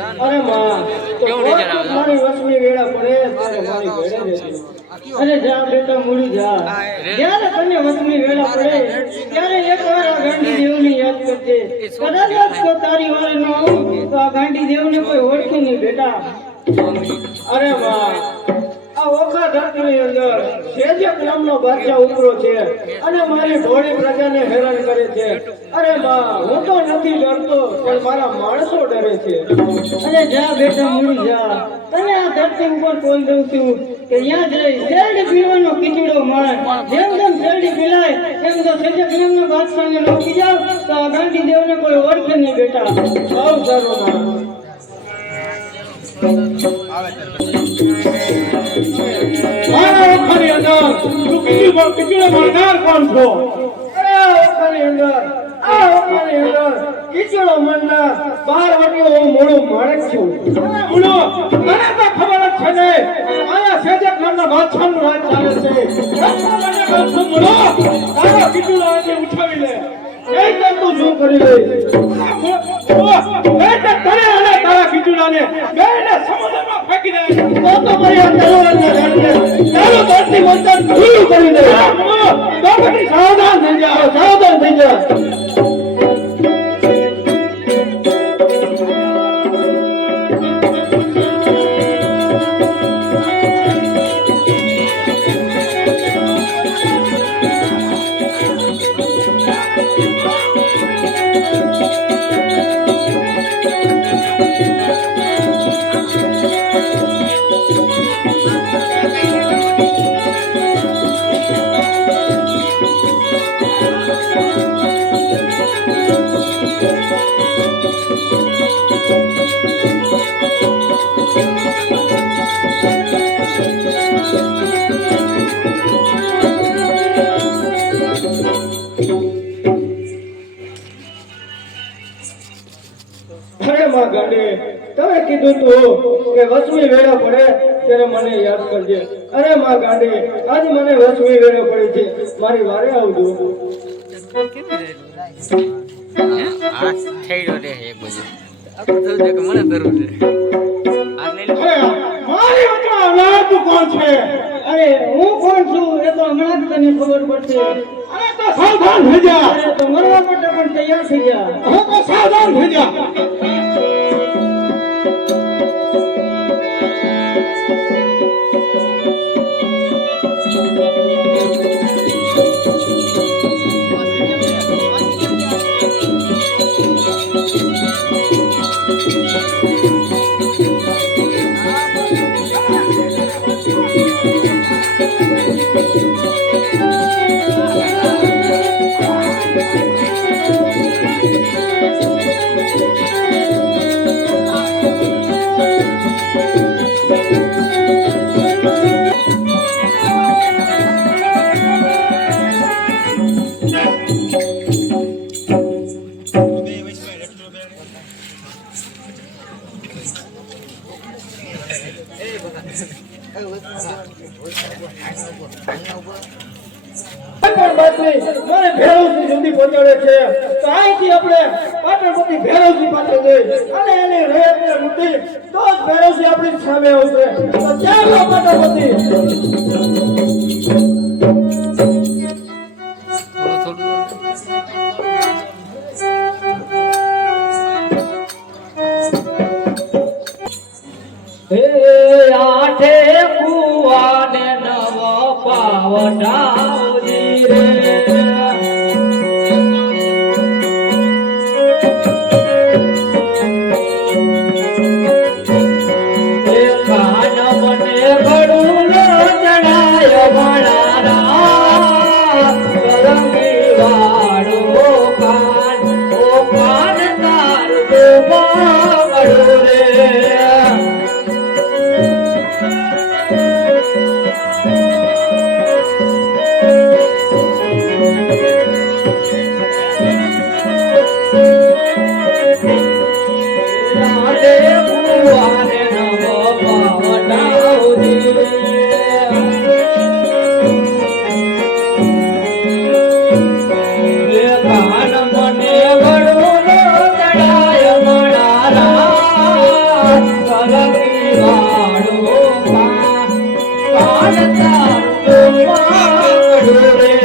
અરે માં મારી વસમી વેળા પડે તારે મારી ભેડે રહેતી અરે જા બેટા મૂડી જા જ્યારે તને વસમી વેળા પડે ત્યારે એકવાર આ ગાંધી દેવની યાદ કરજે કદાચ તો તારી વારે ન આવું તો આ ગાંધી દેવને કોઈ ઓળખે નહીં બેટા અરે માં આ ઓખા ધરતીની અંદર સેજક નામનો બાદશાહ ઉભરો છે અને મારી ભોળી પ્રજાને હેરાન કરે છે અરે માં હું તો નથી ડરતો પણ મારા માણસો ડરે છે અને જા બેટા મૂડી જા તને આ ધરતી ઉપર કોલ દઉં છું કે યાદ રહી શેરડી પીવાનો ખીચડો મળે જેમ જેમ શેરડી પીલાય એમ તો સેજક નામનો બાદશાહને રોકી જાવ તો આ ગાંધી દેવને કોઈ ઓળખે નહીં બેટા બહુ સારું માં ખાલી અંદર તું કિચડો મળનાર કોણ છો ખાલી અંદર કિચડો મળનાર 12 વટીઓ હું મોડું માણસ છું મોડો મને તો ખબર જ છે ને આયા સેજક નામના બાદશાહનું રાજ ચાલે છે મને કહું છું મોડો તારો કિચડો આજે ઉઠાવી લે એ તું શું કરી રહી એ તો તને અને તારા કિચડાને બેને સમુદ્રમાં ફેંકી દે તો મારી આ તલવારને ગાંઠે તારો ધરતી મંતર પૂરું કરી દે તો પછી સાવધાન થઈ જા તમે કીધું તું કે વસમી વેળા પડે ત્યારે મને યાદ કરજે અરે માં ગાંડી આજ મને વસમી વેળા પડી છે મારી વારે આવજો કોણ છે અરે હું કોણ છું એ તો હમણાં જ તને ખબર પડશે અરે તો સાવધાન થઈ જા તો મરવા માટે પણ તૈયાર થઈ જા હું તો સાવધાન થઈ જા મને ભેરવથી જલ્દી પહોંચાડે છે તો અહીંથી આપણે પાટણપતિ ભેરવથી પાસે જઈ અને એની રેતને મૂકી તો જ ભેરવથી આપણી સામે આવશે તો ચાલો પાટણપતિ હે આઠે કુવાને નવો પાવડાવજી રે મને વડું ચડાય મણારા લેતા